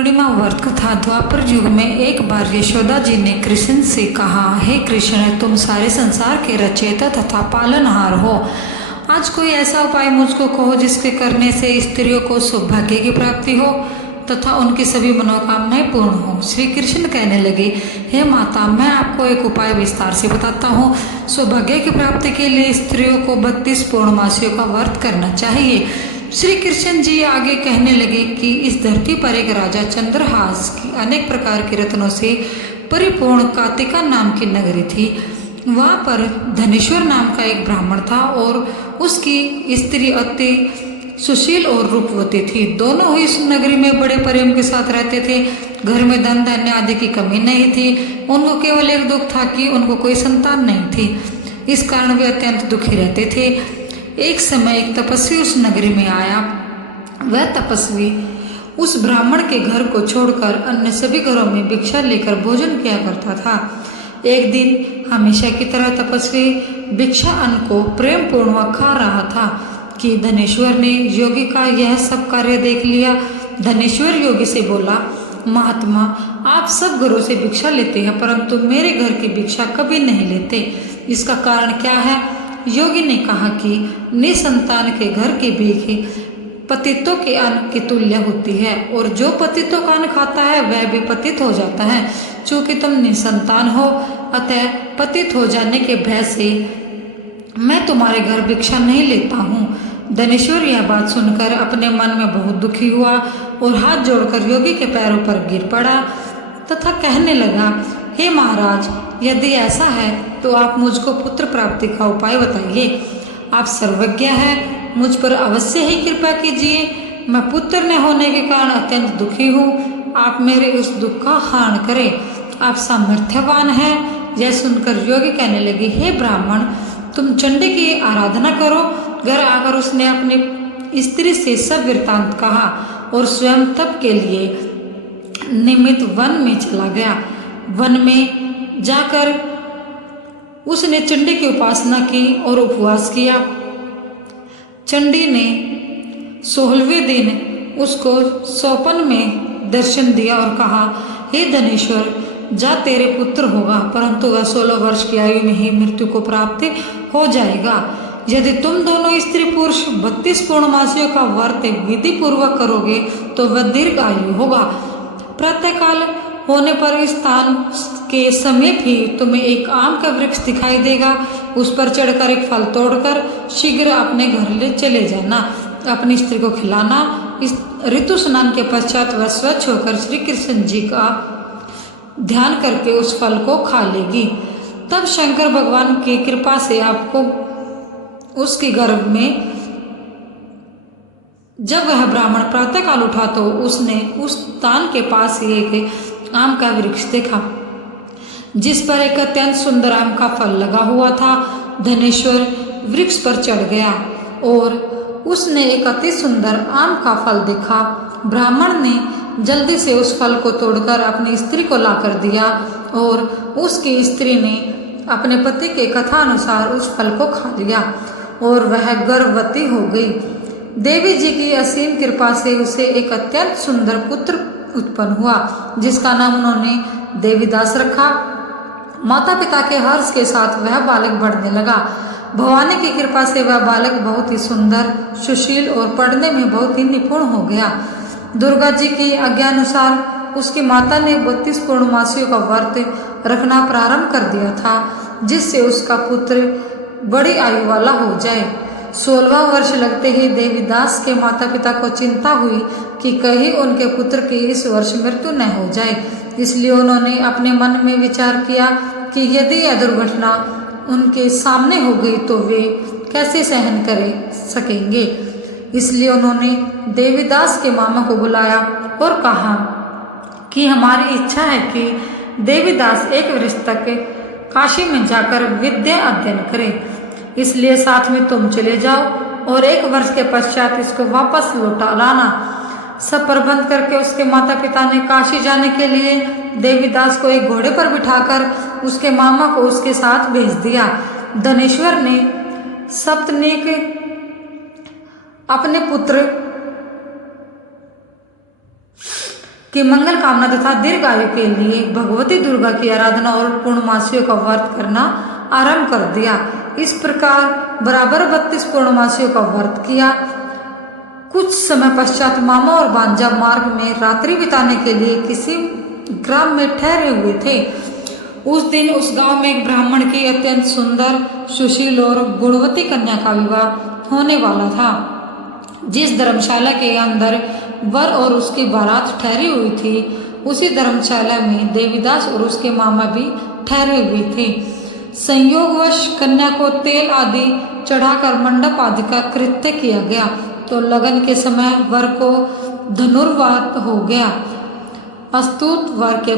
पूर्णिमा व्रत कथा। द्वापर युग में एक बार यशोदा जी ने कृष्ण से कहा, हे कृष्ण, तुम सारे संसार के रचयिता तथा पालनहार हो। आज कोई ऐसा उपाय मुझको कहो जिसके करने से स्त्रियों को सौभाग्य की प्राप्ति हो तथा उनकी सभी मनोकामनाएं पूर्ण हो। श्री कृष्ण कहने लगे, हे माता, मैं आपको एक उपाय विस्तार से बताता हूँ। सौभाग्य की प्राप्ति के लिए स्त्रियों को 32 पूर्णमासियों का व्रत करना चाहिए। श्री कृष्ण जी आगे कहने लगे कि इस धरती पर एक राजा चंद्रहास की अनेक प्रकार के रत्नों से परिपूर्ण कातिका नाम की नगरी थी। वहाँ पर धनेश्वर नाम का एक ब्राह्मण था और उसकी स्त्री अति सुशील और रूपवती थी। दोनों ही इस नगरी में बड़े प्रेम के साथ रहते थे। घर में धन धान्य आदि की कमी नहीं थी। उनको केवल एक दुख था कि उनको कोई संतान नहीं थी। इस कारण वे अत्यंत दुखी रहते थे। एक समय एक तपस्वी उस नगरी में आया। वह तपस्वी उस ब्राह्मण के घर को छोड़कर अन्य सभी घरों में भिक्षा लेकर भोजन किया करता था। एक दिन हमेशा की तरह तपस्वी भिक्षा अन्न को प्रेम पूर्वक खा रहा था कि धनेश्वर ने योगी का यह सब कार्य देख लिया। धनेश्वर योगी से बोला, महात्मा, आप सब घरों से भिक्षा लेते हैं परंतु मेरे घर की भिक्षा कभी नहीं लेते, इसका कारण क्या है? योगी ने कहा कि निसंतान के घर की भीख पतितों के अन्न की तुल्य होती है और जो पतितों का अन्न खाता है वह भी पतित हो जाता है। चूंकि तुम निसंतान हो, अतः पतित हो जाने के भय से मैं तुम्हारे घर भिक्षा नहीं लेता हूँ। धनेश्वर यह बात सुनकर अपने मन में बहुत दुखी हुआ और हाथ जोड़कर योगी के पैरों पर गिर पड़ा तथा कहने लगा, हे महाराज, यदि ऐसा है तो आप मुझको पुत्र प्राप्ति का उपाय बताइए। आप सर्वज्ञ हैं, मुझ पर अवश्य ही कृपा कीजिए। मैं पुत्र न होने के कारण अत्यंत दुखी हूँ। आप मेरे उस दुख का हरण करें। आप सामर्थ्यवान हैं। यह सुनकर योगी कहने लगे, हे ब्राह्मण, तुम चंडी की आराधना करो। घर आकर उसने अपनी स्त्री से सब वृत्तांत कहा और स्वयं तप के लिए निमित्त वन में चला गया। वन में जाकर उसने चंडी की उपासना की और उपवास किया। चंडी ने 16वें दिन उसको स्वप्न में दर्शन दिया और कहा, हे धनेश्वर, जा तेरे पुत्र होगा, परंतु वह 16 वर्ष की आयु में ही मृत्यु को प्राप्त हो जाएगा। यदि तुम दोनों स्त्री पुरुष 32 पूर्णमासियों का व्रत विधि पूर्वक करोगे तो वह दीर्घ आयु होगा। प्रातःकाल होने पर इस स्थान के समीप ही तुम्हें एक आम का वृक्ष दिखाई देगा। उस पर चढ़कर एक फल तोड़कर शीघ्र अपने घर ले चले जाना। अपनी स्त्री को खिलाना। इस ऋतु स्नान के पश्चात वह स्वच्छ होकर श्री कृष्ण जी का ध्यान करके उस फल को खा लेगी। तब शंकर भगवान की कृपा से आपको उसके गर्भ में जब वह ब्राह्मण प्रातःकाल उठा तो उसने उस स्थान के पास ही एक आम का वृक्ष देखा जिस पर एक अत्यंत सुंदर आम का फल लगा हुआ था। धनेश्वर वृक्ष पर चढ़ गया और उसने एक अति सुंदर आम का फल देखा। ब्राह्मण ने जल्दी से उस फल को तोड़कर अपनी स्त्री को लाकर दिया और उसकी स्त्री ने अपने पति के कथा अनुसार उस फल को खा लिया और वह गर्भवती हो गई। देवी जी की असीम कृपा से उसे एक अत्यंत सुंदर पुत्र उत्पन्न हुआ जिसका नाम उन्होंने देवीदास रखा। माता पिता के हर्ष के साथ वह बालक बढ़ने लगा। भवानी की कृपा से वह बालक बहुत ही सुंदर, सुशील और पढ़ने में बहुत ही निपुण हो गया। दुर्गा जी की आज्ञानुसार उसकी माता ने 32 पूर्णमासियों का व्रत रखना प्रारंभ कर दिया था जिससे उसका पुत्र बड़ी आयु वाला हो जाए। 16वां वर्ष लगते ही देवीदास के माता पिता को चिंता हुई कि कहीं उनके पुत्र की इस वर्ष मृत्यु न हो जाए। इसलिए उन्होंने अपने मन में विचार किया कि यदि यह दुर्घटना उनके सामने हो गई तो वे कैसे सहन कर सकेंगे। इसलिए उन्होंने देवीदास के मामा को बुलाया और कहा कि हमारी इच्छा है कि देवीदास एक वर्ष तक काशी में जाकर विद्या अध्ययन करे, इसलिए साथ में तुम चले जाओ और 1 वर्ष के पश्चात इसको वापस लौटा लाना। सब प्रबंध करके उसके माता पिता ने काशी जाने के लिए देवीदास को एक घोड़े पर बिठाकर उसके मामा को उसके साथ भेज दिया। धनेश्वर ने सप्तनीक अपने पुत्र कि मंगल कामना तथा दीर्घायु के लिए भगवती दुर्गा की आराधना और पूर्णमासियों का व्रत करना आरंभ कर दिया। इस प्रकार बराबर 32 पूर्णमासियों का व्रत किया। कुछ समय पश्चात मामा और भांजा मार्ग में रात्रि बिताने के लिए किसी ग्राम में ठहरे हुए थे। उस दिन उस गांव में एक ब्राह्मण की अत्यंत सुंदर, सुशील और गुणवती कन्या का विवाह होने वाला था। जिस धर्मशाला के अंदर वर और उसकी बारात ठहरी हुई थी, उसी धर्मशाला में देवीदास और उसके मामा भी ठहरे हुए थे। संयोगवश कन्या को तेल आदि चढ़ाकर मंडप आदि का कृत्य किया गया तो लगन के समय वर को धनुर्वात हो गया। अस्तुत वर के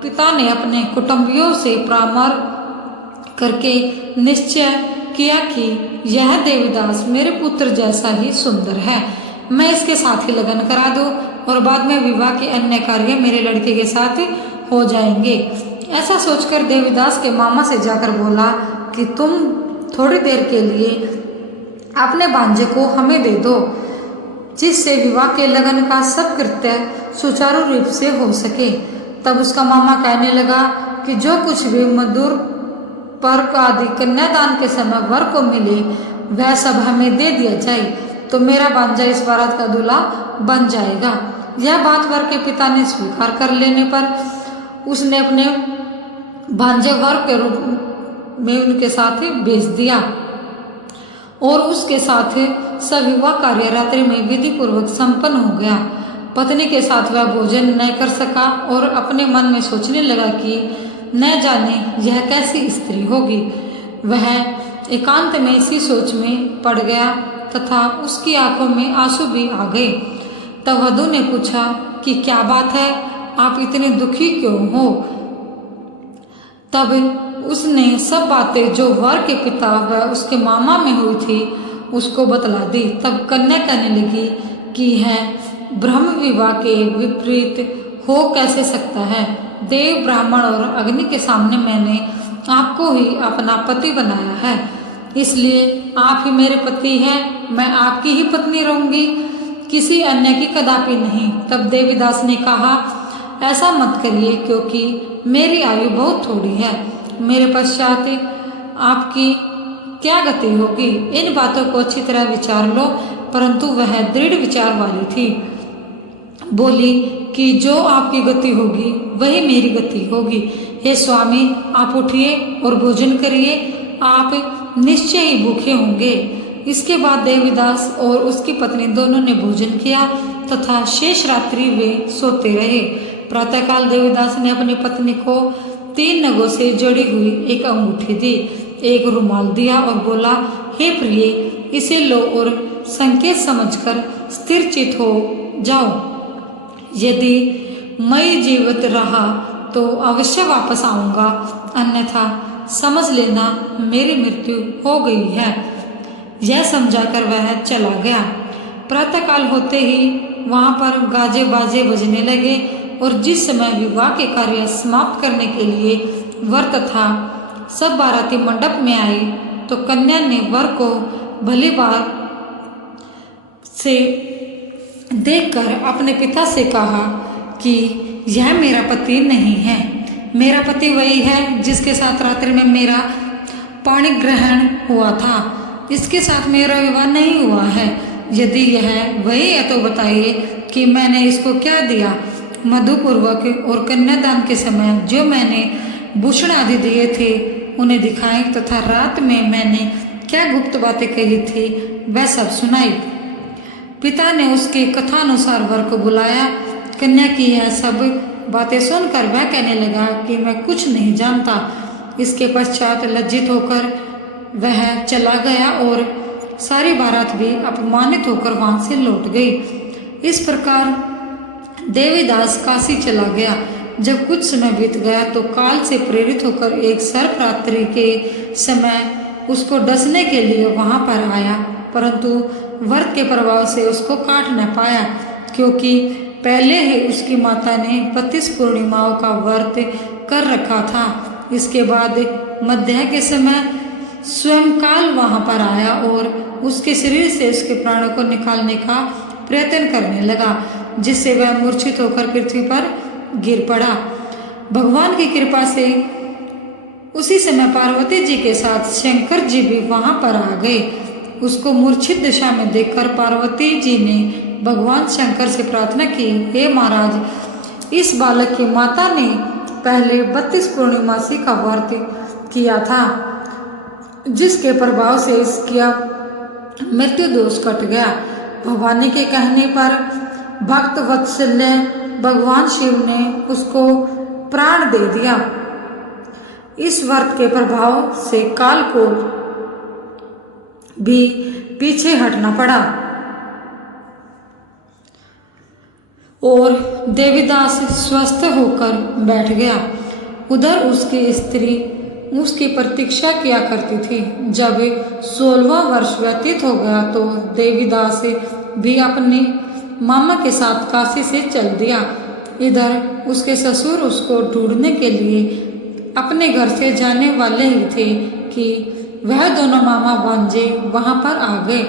पिता ने अपने कुटुंबियों से परामर्श करके निश्चय किया कि यह देवीदास मेरे पुत्र जैसा ही सुंदर है, मैं इसके साथ ही लगन करा दूं और बाद में विवाह के अन्य कार्य मेरे लड़के के साथ हो जाएंगे। ऐसा सोचकर देवीदास के मामा से जाकर बोला कि तुम थोड़ी देर के लिए अपने भांजे को हमें दे दो, जिससे विवाह के लगन का सब कृत्य सुचारू रूप से हो सके। तब उसका मामा कहने लगा कि जो कुछ भी मधुर पर्क आदि कन्यादान के समय वर को मिले वह सब हमें दे दिया जाए, तो मेरा भांजा इस बारात का दूल्हा बन जाएगा। यह बात वर के पिता ने स्वीकार कर लेने पर उसने अपने भांजे वर के रूप में उनके साथ भेज दिया और उसके साथ सविवाह कार्य रात्रि में विधि पूर्वक संपन्न हो गया। पत्नी के साथ वह भोजन न कर सका और अपने मन में सोचने लगा कि न जाने यह कैसी स्त्री होगी। वह एकांत में इसी सोच में पड़ गया तथा उसकी आंखों में आंसू भी आ गए। तब वधू ने पूछा कि क्या बात है, आप इतने दुखी क्यों हो? तब उसने सब बातें जो वर के पिता व उसके मामा में हुई थी उसको बतला दी। तब कन्या कहने लगी कि यह ब्रह्म विवाह के विपरीत हो कैसे सकता है? देव, ब्राह्मण और अग्नि के सामने मैंने आपको ही अपना पति बनाया है, इसलिए आप ही मेरे पति हैं, मैं आपकी ही पत्नी रहूंगी, किसी अन्य की कदापि नहीं। तब देवीदास ने कहा, ऐसा मत करिए, क्योंकि मेरी आयु बहुत थोड़ी है, मेरे पश्चात आपकी क्या गति होगी। इन बातों को अच्छी तरह विचार लो। परंतु वह दृढ़ विचार वाली थी। बोली कि जो आपकी गति होगी वही मेरी गति होगी। हे स्वामी, आप उठिए और भोजन करिए, आप निश्चय ही भूखे होंगे। इसके बाद देवीदास और उसकी पत्नी दोनों ने भोजन किया तथा शेष रात्रि वे सोते रहे। प्रातःकाल देवीदास ने अपनी पत्नी को 3 नगों से जड़ी हुई एक अंगूठी दी, एक रुमाल दिया और बोला, हे प्रिय, इसे लो और संकेत समझकर स्थिर चित हो जाओ। यदि मैं जीवित रहा तो अवश्य वापस आऊंगा, अन्यथा समझ लेना मेरी मृत्यु हो गई है। यह समझाकर वह चला गया। प्रातःकाल होते ही वहां पर गाजे बाजे बजने लगे और जिस समय विवाह के कार्य समाप्त करने के लिए वर तथा सब बाराती मंडप में आए तो कन्या ने वर को भली बार से देखकर अपने पिता से कहा कि यह मेरा पति नहीं है, मेरा पति वही है जिसके साथ रात्रि में मेरा पाणी ग्रहण हुआ था, इसके साथ मेरा विवाह नहीं हुआ है। यदि यह वही है तो बताइए कि मैंने इसको क्या दिया। मधुपूर्वक और कन्यादान के समय जो मैंने भूषण आदि दिए थे उन्हें दिखाए तथा रात में मैंने क्या गुप्त बातें कही थी वह सब सुनाई। पिता ने उसके कथानुसार वर को बुलाया। कन्या की यह सब बातें सुनकर वह कहने लगा कि मैं कुछ नहीं जानता। इसके पश्चात लज्जित होकर वह चला गया और सारी बारात भी अपमानित होकर वहां से लौट गई। इस प्रकार देवीदास काशी चला गया। जब कुछ समय बीत गया तो काल से प्रेरित होकर एक सर्परात्रि के समय उसको डसने के लिए वहां पर आया, परंतु व्रत के प्रभाव से उसको काट न पाया, क्योंकि पहले ही उसकी माता ने 32 पूर्णिमाओं का व्रत कर रखा था। इसके बाद मध्याह्न के समय स्वयं काल वहां पर आया और उसके शरीर से उसके प्राणों को निकालने का प्रयत्न करने लगा। जिससे वह मूर्छित होकर पृथ्वी पर गिर पड़ा। भगवान की कृपा से उसी समय पार्वती जी के साथ शंकर जी भी वहां पर आ गए। उसको मूर्छित दशा में देखकर पार्वती जी ने भगवान शंकर से प्रार्थना की, हे महाराज, इस बालक की माता ने पहले 32 पूर्णिमासी का व्रत किया था, जिसके प्रभाव से इसका मृत्यु दोष कट गया। भवानी के कहने पर भक्त वत्सल्य भगवान शिव ने उसको प्राण दे दिया। इस व्रत के प्रभाव से काल को भी पीछे हटना पड़ा और देवीदास स्वस्थ होकर बैठ गया। उधर उसकी स्त्री उसकी प्रतीक्षा किया करती थी। जब 16वां वर्ष व्यतीत हो गया तो देवीदास भी अपने मामा के साथ काशी से चल दिया। इधर उसके ससुर उसको ढूंढने के लिए अपने घर से जाने वाले ही थे कि वह दोनों मामा भांजे वहां पर आ गए।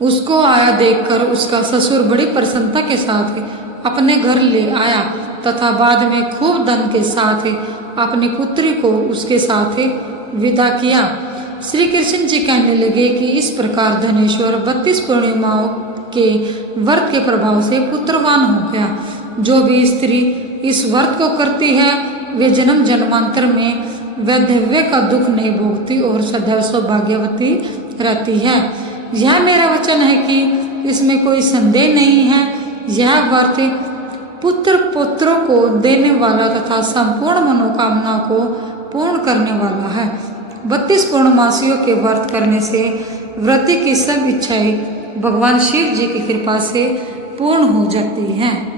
उसको आया देखकर उसका ससुर बड़ी प्रसन्नता के साथ अपने घर ले आया तथा बाद में खूब धन के साथ अपनी पुत्री को उसके साथ विदा किया। श्री कृष्ण जी कहने लगे कि इस प्रकार धनेश्वर 32 पूर्णिमाओं के व्रत के प्रभाव से पुत्रवान हो गया। जो भी स्त्री इस व्रत को करती है वे जन्म जन्मांतर में वैधव्य का दुख नहीं भोगती और सदैव सौभाग्यवती रहती है। यह मेरा वचन है कि इसमें कोई संदेह नहीं है। यह व्रत पुत्र पुत्रों को देने वाला तथा संपूर्ण मनोकामना को पूर्ण करने वाला है। 32 पूर्णमासियों के व्रत करने से व्रती की सब इच्छाएं भगवान शिव जी की कृपा से पूर्ण हो जाती हैं।